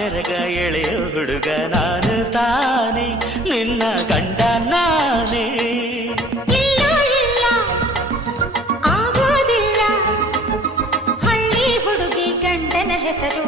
ಸೆರಗ ಎಳೆಯೋ ಹುಡುಗ ನಾನು ತಾನೇ ನಿನ್ನ ಗಂಡ ನಾನೇ. ಇಲ್ಲ ಇಲ್ಲ ಆಗೋದಿಲ್ಲ, ಹಳ್ಳಿ ಹುಡುಗಿ ಗಂಡನ ಹೆಸರು